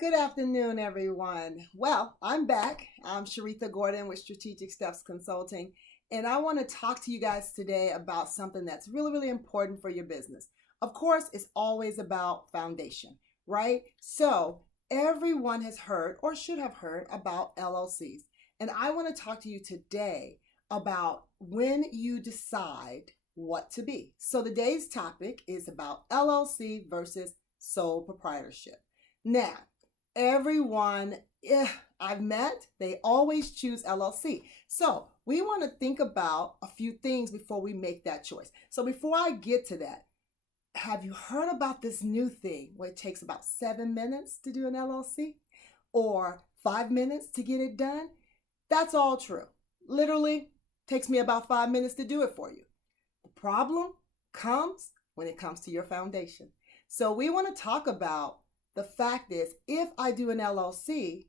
Good afternoon, everyone. Well, I'm back. I'm Sharitha Gordon with Strategic Steps Consulting, and I want to talk to you guys today about something that's really, really important for your business. Of course, it's always about foundation, right? So, everyone has heard or should have heard about LLCs, and I want to talk to you today about when you decide what to be. So, today's topic is about LLC versus sole proprietorship. Now, everyone I've met, they always choose LLC. So we want to think about a few things before we make that choice. So before I get to that, have you heard about this new thing where it takes about 7 minutes to do an LLC or 5 minutes to get it done? That's all true. Literally takes me about 5 minutes to do it for you. The problem comes when it comes to your foundation. So we want to talk about the fact is, if I do an LLC,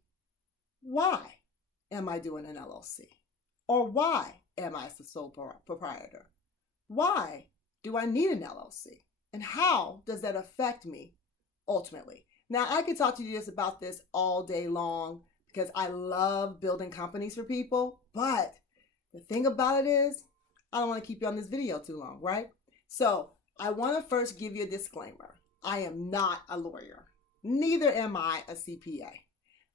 why am I doing an LLC? Or why am I the sole proprietor? Why do I need an LLC? And how does that affect me ultimately? Now, I could talk to you just about this all day long because I love building companies for people. But the thing about it is, I don't want to keep you on this video too long, right? So I want to first give you a disclaimer. I am not a lawyer. Neither am I a CPA.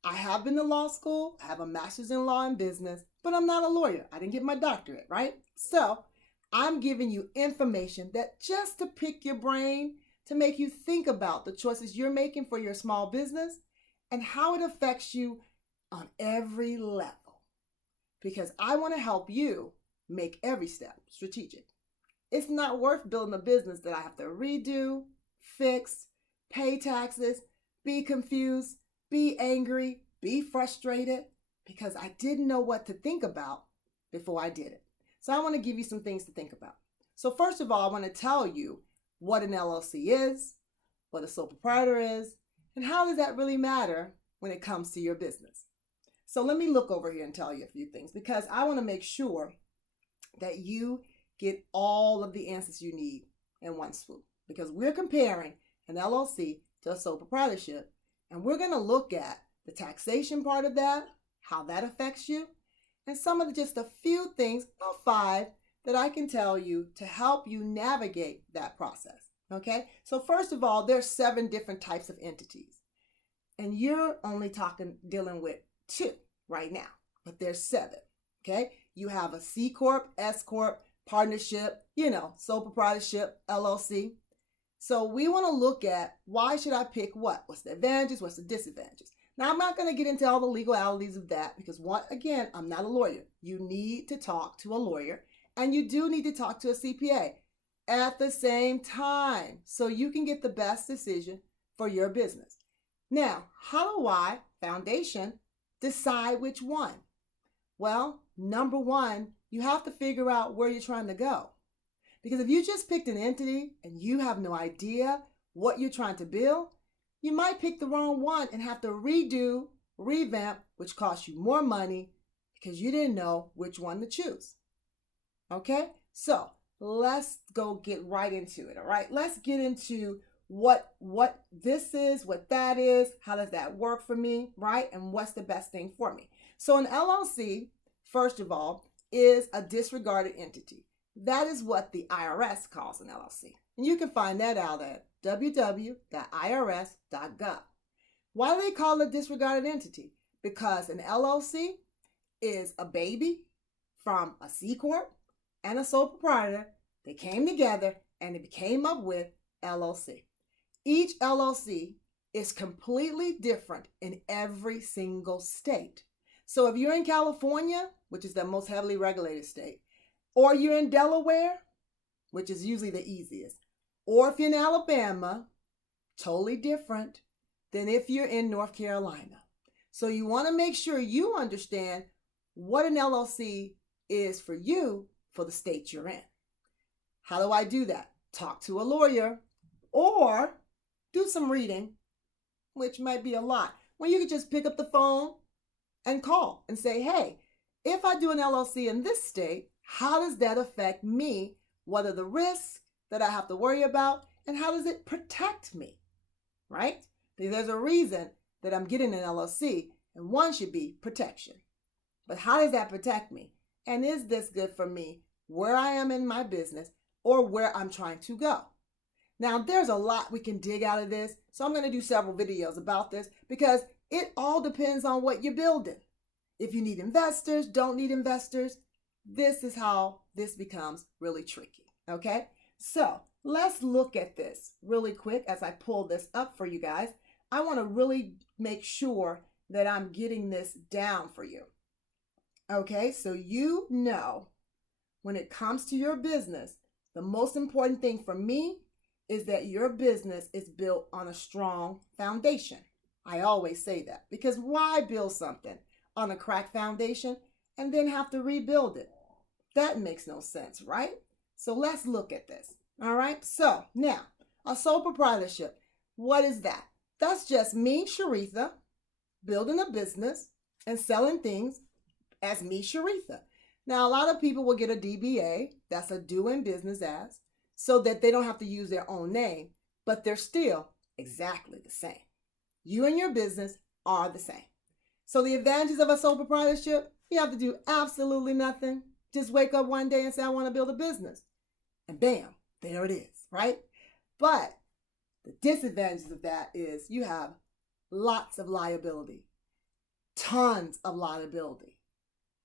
I have been to law school, I have a master's in law and business, but I'm not a lawyer. I didn't get my doctorate, right? So I'm giving you information that just to pick your brain, to make you think about the choices you're making for your small business and how it affects you on every level. Because I want to help you make every step strategic. It's not worth building a business that I have to redo, fix, pay taxes, be confused, be angry, be frustrated, because I didn't know what to think about before I did it. So I want to give you some things to think about. So first of all, I want to tell you what an LLC is, what a sole proprietor is, and how does that really matter when it comes to your business. So let me look over here and tell you a few things, because I want to make sure that you get all of the answers you need in one swoop, because we're comparing an LLC to a sole proprietorship, and we're going to look at the taxation part of that, how that affects you, and some of just a few things, about 5, that I can tell you to help you navigate that process. Okay, so first of all, there's 7 different types of entities, and you're only dealing with 2 right now, but there's 7. Okay, you have a C Corp, S Corp, partnership, sole proprietorship, LLC. So we want to look at, why should I pick what? What's the advantages? What's the disadvantages? Now, I'm not going to get into all the legalities of that because, again, I'm not a lawyer. You need to talk to a lawyer, and you do need to talk to a CPA at the same time so you can get the best decision for your business. Now, how do I, foundation, decide which one? Well, number one, you have to figure out where you're trying to go. Because if you just picked an entity and you have no idea what you're trying to build, you might pick the wrong one and have to redo, revamp, which costs you more money because you didn't know which one to choose. Okay? So let's go get right into it, all right? Let's get into what this is, what that is, how does that work for me, right? And what's the best thing for me. So an LLC, first of all, is a disregarded entity. That is what the IRS calls an LLC. And you can find that out at www.irs.gov. Why do they call it a disregarded entity? Because an LLC is a baby from a C Corp and a sole proprietor. They came together and it came up with LLC. Each LLC is completely different in every single state. So if you're in California, which is the most heavily regulated state, or you're in Delaware, which is usually the easiest, or if you're in Alabama, totally different than if you're in North Carolina. So you want to make sure you understand what an LLC is for you for the state you're in. How do I do that? Talk to a lawyer or do some reading, which might be a lot. When you can just pick up the phone and call and say, hey, if I do an LLC in this state, how does that affect me? What are the risks that I have to worry about? And how does it protect me? Right? Because there's a reason that I'm getting an LLC, and one should be protection. But how does that protect me? And is this good for me where I am in my business or where I'm trying to go? Now, there's a lot we can dig out of this, so I'm going to do several videos about this because it all depends on what you're building. If you need investors, don't need investors, this is how this becomes really tricky, okay? So let's look at this really quick as I pull this up for you guys. I want to really make sure that I'm getting this down for you. Okay, so you know, when it comes to your business, the most important thing for me is that your business is built on a strong foundation. I always say that because why build something on a cracked foundation and then have to rebuild it? That makes no sense, right? So let's look at this. All right, so now a sole proprietorship, what is that? That's just me, Sharitha, building a business and selling things as me, Sharitha. Now, a lot of people will get a DBA, that's a doing business as, so that they don't have to use their own name, but they're still exactly the same. You and your business are the same. So the advantages of a sole proprietorship, you have to do absolutely nothing. Just wake up one day and say, I want to build a business. And bam, there it is, right? But the disadvantages of that is you have lots of liability, tons of liability.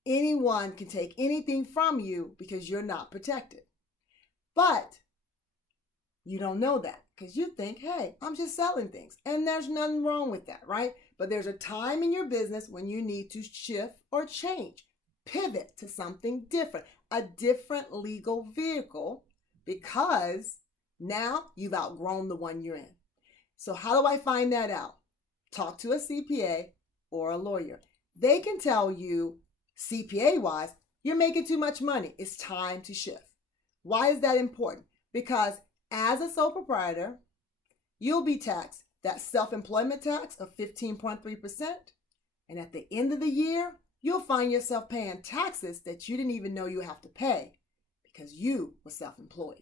Anyone can take anything from you because you're not protected. But you don't know that because you think, hey, I'm just selling things. And there's nothing wrong with that, right? But there's a time in your business when you need to shift or change, pivot to something different, a different legal vehicle, because now you've outgrown the one you're in. So how do I find that out? Talk to a CPA or a lawyer. They can tell you, CPA-wise, you're making too much money. It's time to shift. Why is that important? Because as a sole proprietor, you'll be taxed that self-employment tax of 15.3%. And at the end of the year, you'll find yourself paying taxes that you didn't even know you have to pay because you were self-employed.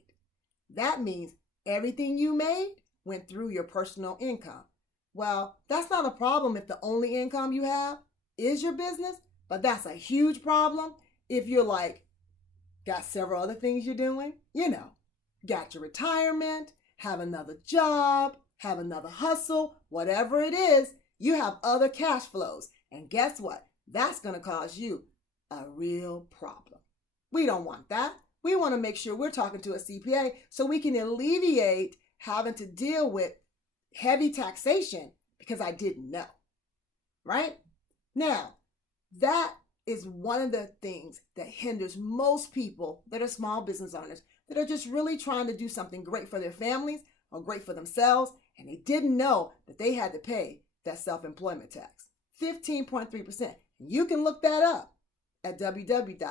That means everything you made went through your personal income. Well, that's not a problem if the only income you have is your business, but that's a huge problem if you're like, got several other things you're doing, got your retirement, have another job, have another hustle, whatever it is, you have other cash flows. And guess what? That's going to cause you a real problem. We don't want that. We want to make sure we're talking to a CPA so we can alleviate having to deal with heavy taxation because I didn't know, right? Now, that is one of the things that hinders most people that are small business owners that are just really trying to do something great for their families or great for themselves, and they didn't know that they had to pay that self-employment tax, 15.3%. You can look that up at www.irs.gov.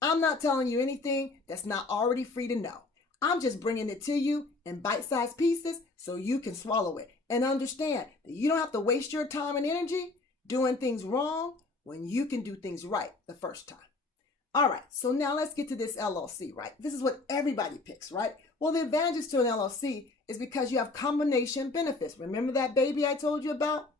I'm not telling you anything that's not already free to know. I'm just bringing it to you in bite-sized pieces so you can swallow it and understand that you don't have to waste your time and energy doing things wrong when you can do things right the first time. All right, so now let's get to this LLC, right? This is what everybody picks, right? Well, the advantages to an LLC is because you have combination benefits. Remember that baby I told you about?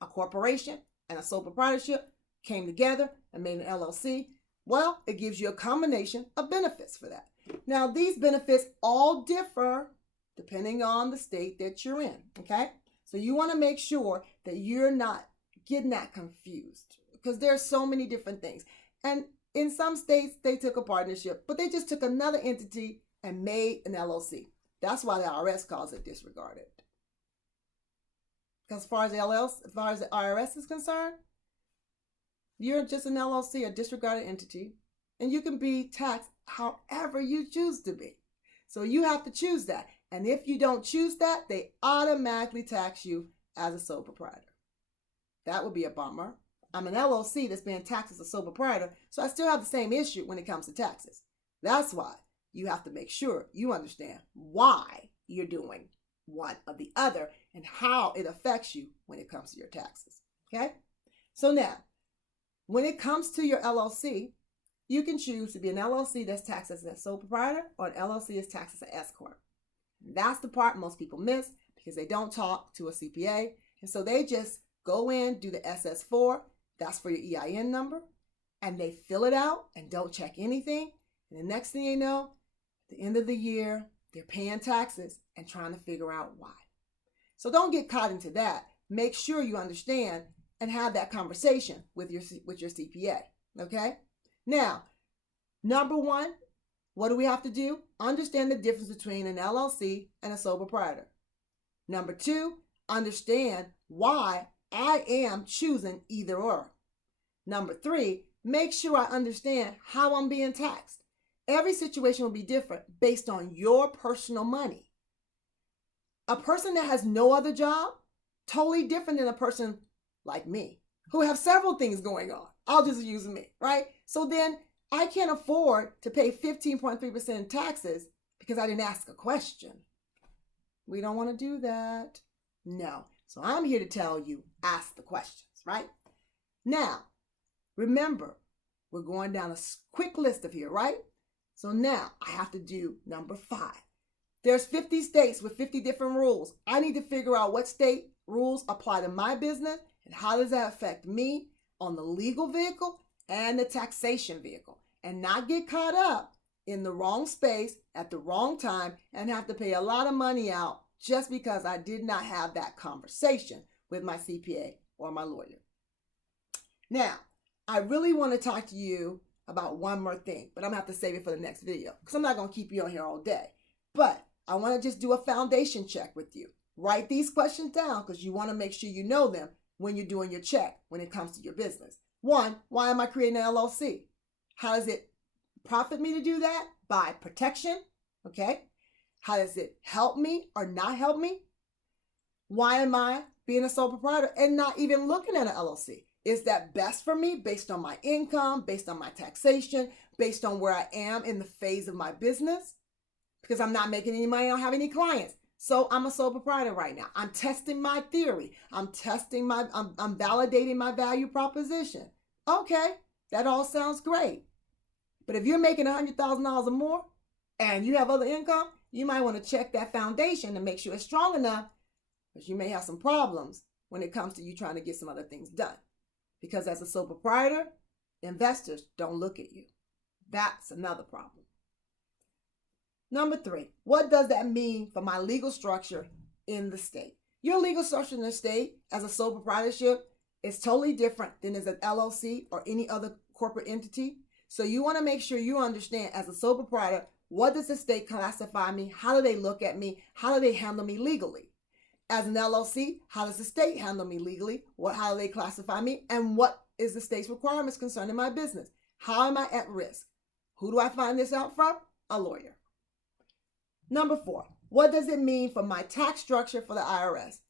A corporation and a sole proprietorship came together and made an LLC. Well, it gives you a combination of benefits for that. Now, these benefits all differ depending on the state that you're in, okay? So you want to make sure that you're not getting that confused because there are so many different things. And in some states, they took a partnership, but they just took another entity and made an LLC. That's why the IRS calls it disregarded. Because as far as the IRS is concerned, you're just an LLC, a disregarded entity, and you can be taxed however you choose to be. So you have to choose that. And if you don't choose that, they automatically tax you as a sole proprietor. That would be a bummer. I'm an LLC that's being taxed as a sole proprietor, so I still have the same issue when it comes to taxes. That's why you have to make sure you understand why you're doing one or the other and how it affects you when it comes to your taxes. Okay? So now, when it comes to your LLC, you can choose to be an LLC that's taxed as a sole proprietor or an LLC that's taxed as an S corp. That's the part most people miss because they don't talk to a CPA. And so they just go in, do the SS4, that's for your EIN number, and they fill it out and don't check anything. And the next thing you know, at the end of the year, they're paying taxes and trying to figure out why. So don't get caught into that. Make sure you understand and have that conversation with your CPA, okay? Now, number one, what do we have to do? Understand the difference between an LLC and a sole proprietor. Number two, understand why I am choosing either or. Number three, make sure I understand how I'm being taxed. Every situation will be different based on your personal money. A person that has no other job, totally different than a person like me, who have several things going on. I'll just use me, right? So then I can't afford to pay 15.3% in taxes because I didn't ask a question. We don't want to do that. No. So I'm here to tell you, ask the questions, right? Now, remember, we're going down a quick list of here, right? So now I have to do number 5. There's 50 states with 50 different rules. I need to figure out what state rules apply to my business and how does that affect me on the legal vehicle and the taxation vehicle, and not get caught up in the wrong space at the wrong time and have to pay a lot of money out just because I did not have that conversation with my CPA or my lawyer. Now, I really want to talk to you about one more thing, but I'm going to have to save it for the next video because I'm not going to keep you on here all day. But I want to just do a foundation check with you. Write these questions down because you want to make sure you know them when you're doing your check when it comes to your business. 1, why am I creating an LLC? How does it profit me to do that? By protection, okay? How does it help me or not help me? Why am I being a sole proprietor and not even looking at an LLC? Is that best for me based on my income, based on my taxation, based on where I am in the phase of my business? Because I'm not making any money, I don't have any clients. So I'm a sole proprietor right now. I'm testing my theory. I'm validating my value proposition. Okay, that all sounds great. But if you're making $100,000 or more and you have other income, you might want to check that foundation and make sure it's strong enough, because you may have some problems when it comes to you trying to get some other things done. Because as a sole proprietor, investors don't look at you. That's another problem. Number 3, what does that mean for my legal structure in the state? Your legal structure in the state as a sole proprietorship is totally different than as an LLC or any other corporate entity. So you want to make sure you understand as a sole proprietor, what does the state classify me? How do they look at me? How do they handle me legally? As an LLC, how does the state handle me legally? How do they classify me? And what is the state's requirements concerning my business? How am I at risk? Who do I find this out from? A lawyer. Number 4, what does it mean for my tax structure for the IRS?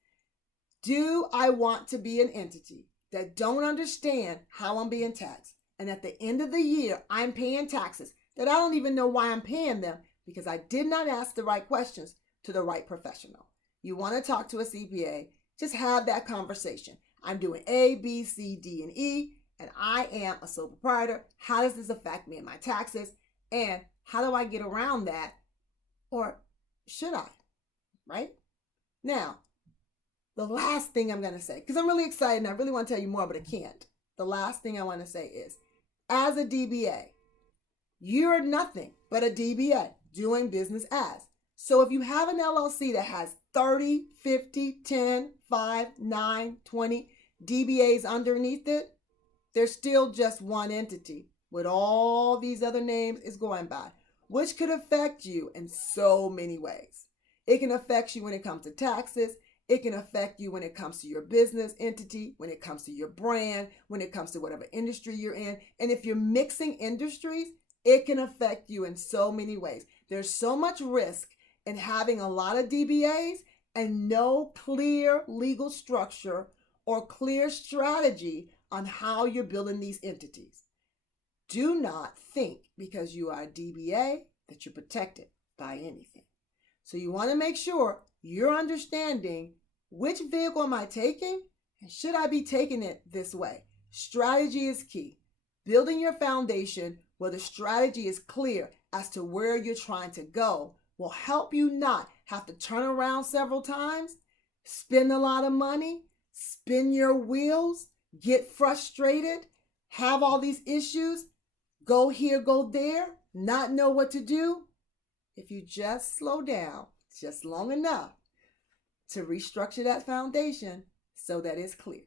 Do I want to be an entity that don't understand how I'm being taxed? And at the end of the year, I'm paying taxes that I don't even know why I'm paying them because I did not ask the right questions to the right professional. You want to talk to a CPA, just have that conversation. I'm doing A, B, C, D, and E, and I am a sole proprietor. How does this affect me and my taxes? And how do I get around that? Or should I? Right? Now, the last thing I'm going to say, because I'm really excited and I really want to tell you more, but I can't. The last thing I want to say is, as a DBA, you're nothing but a DBA, doing business as. So if you have an LLC that has 30, 50, 10, 5, 9, 20 DBAs underneath it, there's still just one entity with all these other names it's going by, which could affect you in so many ways. It can affect you when it comes to taxes. It can affect you when it comes to your business entity, when it comes to your brand, when it comes to whatever industry you're in. And if you're mixing industries, it can affect you in so many ways. There's so much risk in having a lot of DBAs and no clear legal structure or clear strategy on how you're building these entities. Do not think because you are a DBA that you're protected by anything. So you want to make sure you're understanding which vehicle am I taking and should I be taking it this way. Strategy is key. Building your foundation where the strategy is clear as to where you're trying to go will help you not have to turn around several times spend a lot of money, spin your wheels, get frustrated, have all these issues, go here, go there, not know what to do. If you just slow down just long enough to restructure that foundation so that it's clear.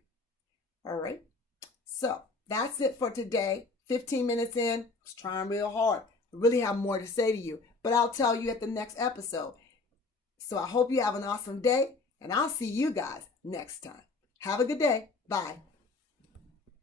All right. So that's it for today. 15 minutes in, I was trying real hard. I really have more to say to you, but I'll tell you at the next episode. So I hope you have an awesome day, and I'll see you guys next time. Have a good day. Bye.